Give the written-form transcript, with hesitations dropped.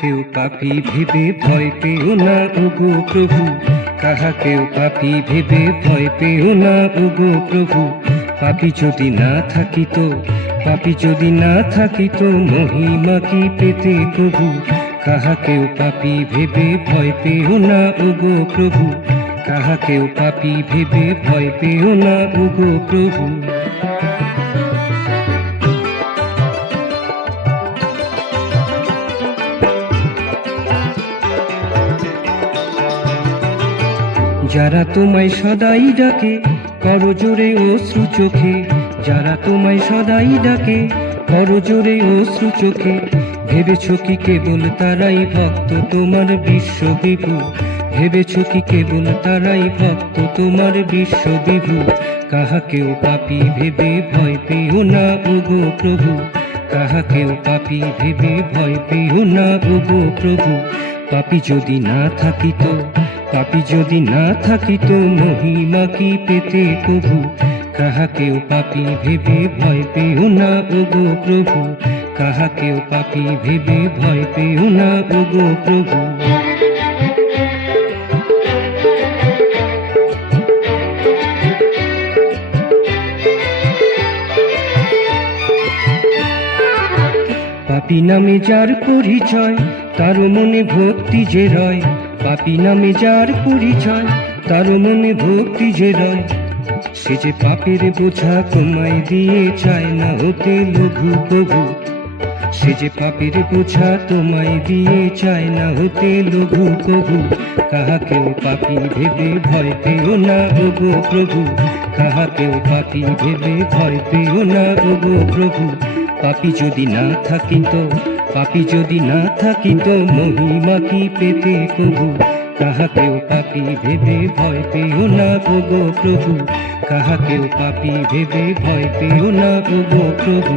কাহাকেও পাপী ভেবে ভয় পেও না ওগো প্রভু, কাহাকেও পাপী ভেবে ভয় পেও না ওগো প্রভু। পাপী যদি না থাকিত, পাপী যদি না থাকিত, মহিমা কি পেতে প্রভু। কাহাকেও পাপী ভেবে ভয় পেও না ওগো প্রভু, কাহাকেও পাপী ভেবে ভয় পেও না ওগো প্রভু। যারা তোমায় সদাই ডাকে করজোরে অশ্রু চোখে, যারা তোমায় সদাই ডাকে করজোরে অশ্রু চোখে, ভেবেছ কি কেবল তারাই ভক্ত তোমার বিশ্ববিভু, ভেবেছ কি কেবল তারাই ভক্ত তোমার বিশ্ববিভু। কাহাকেও পাপী ভেবে ভয় পেও না ওগো প্রভু, কাহাকেও পাপী ভেবে ভয় পেও না ওগো প্রভু। পাপী যদি না থাকিত, পাপী যদি না থাকিত, মহিমা কি পেতে প্রভু। কাহাকেও পাপী ভেবে ভয় পেও না ওগো প্রভু, কাহাকেও পাপী ভেবে ভয় পেও না ওগো প্রভু। পাপী নামে যার পরিচয় তার মনে ভক্তি যে রয়, পাপী নামে যার পরিচয় তার মনে ভক্তি যে রয়, সে যে পাপের বোঝা তোমায় দিয়ে চায় না হতে লঘু প্রভু, সে যে পাপের বোঝা তোমায় দিয়ে চায় না হতে লঘু প্রভু। কাহাকেও পাপী ভেবে ভয় পেও না ওগো প্রভু, কাহাকেও পাপী ভেবে ভয় পেও না ওগো প্রভু। পাপী যদি না থাকিত, পাপী যদি না থাকিত, মহিমা কি পেতে প্রভু। কাহাকেও পাপী ভেবে ভয় পেও না ওগো প্রভু, কাহাকেও পাপী ভেবে ভয় পেও না ওগো প্রভু।